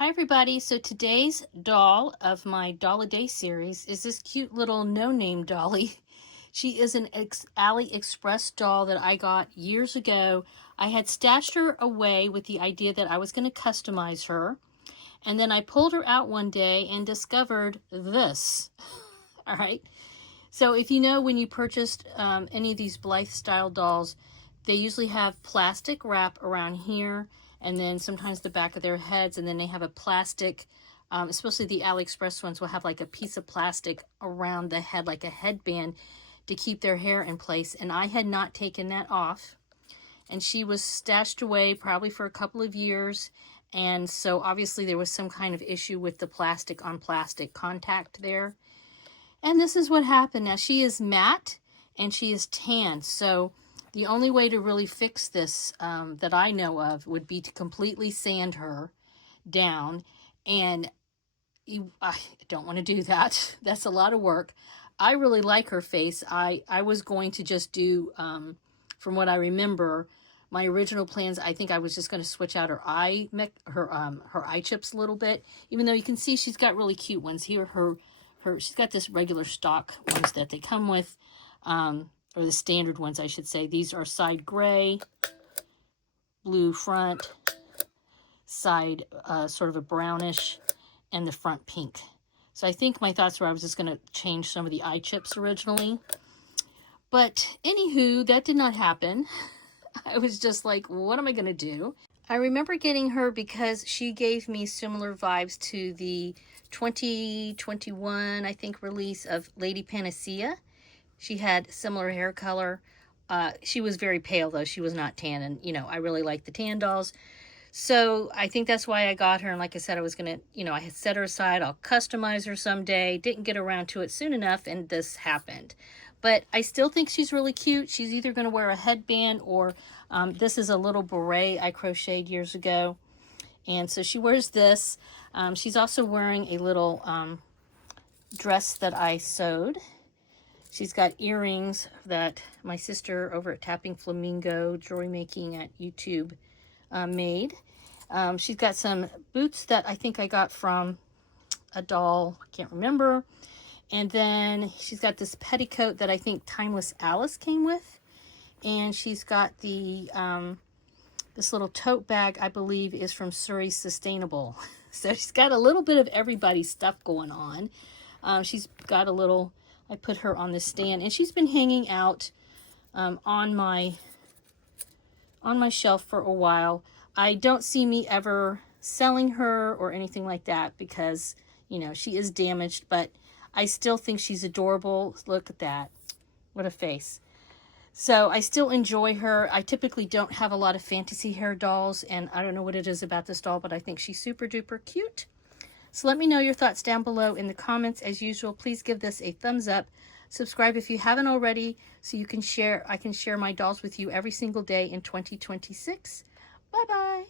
Hi everybody, so today's doll of my Doll a Day series is this cute little no-name dolly. She is an AliExpress doll that I got years ago. I had stashed her away with the idea that I was going to customize her. And then I pulled her out one day and discovered this. All right. So if you know, when you purchased any of these Blythe style dolls, they usually have plastic wrap around here, and then sometimes the back of their heads, and then they have a plastic, especially the AliExpress ones will have like a piece of plastic around the head, like a headband, to keep their hair in place. And I had not taken that off, and she was stashed away probably for a couple of years. And so obviously there was some kind of issue with the plastic on plastic contact there. And this is what happened. Now she is matte and she is tan. So the only way to really fix this that I know of would be to completely sand her down. And I don't want to do that. That's a lot of work. I really like her face. I was going to just do, from what I remember, my original plans, I think I was just going to switch out her eye chips a little bit. Even though you can see she's got really cute ones here. She's got this regular stock ones that they come with, or the standard ones, I should say. These are side gray, blue front, side sort of a brownish, and the front pink. So I think my thoughts were I was just going to change some of the eye chips originally. But anywho, that did not happen. I was just like, what am I going to do? I remember getting her because she gave me similar vibes to the 2021, I think, release of Lady Panacea. She had similar hair color. She was very pale, though. She was not tan, and, you know, I really like the tan dolls. So I think that's why I got her, and like I said, I was going to, you know, I had set her aside. I'll customize her someday. Didn't get around to it soon enough, and this happened. But I still think she's really cute. She's either going to wear a headband or this is a little beret I crocheted years ago. And so she wears this. She's also wearing a little dress that I sewed. She's got earrings that my sister over at Tapping Flamingo Jewelry Making at YouTube made. She's got some boots that I think I got from a doll. I can't remember. And then she's got this petticoat that I think Timeless Alice came with. And she's got the this little tote bag, I believe, is from Surrey Sustainable. So she's got a little bit of everybody's stuff going on. She's got a little, I put her on the stand, and she's been hanging out on my shelf for a while. I don't see me ever selling her or anything like that because, you know, she is damaged, but I still think she's adorable. Look at that. What a face. So I still enjoy her. I typically don't have a lot of fantasy hair dolls, and I don't know what it is about this doll, but I think she's super duper cute. So let me know your thoughts down below in the comments. As usual, please give this a thumbs up. Subscribe if you haven't already so you can share. I can share my dolls with you every single day in 2026. Bye-bye.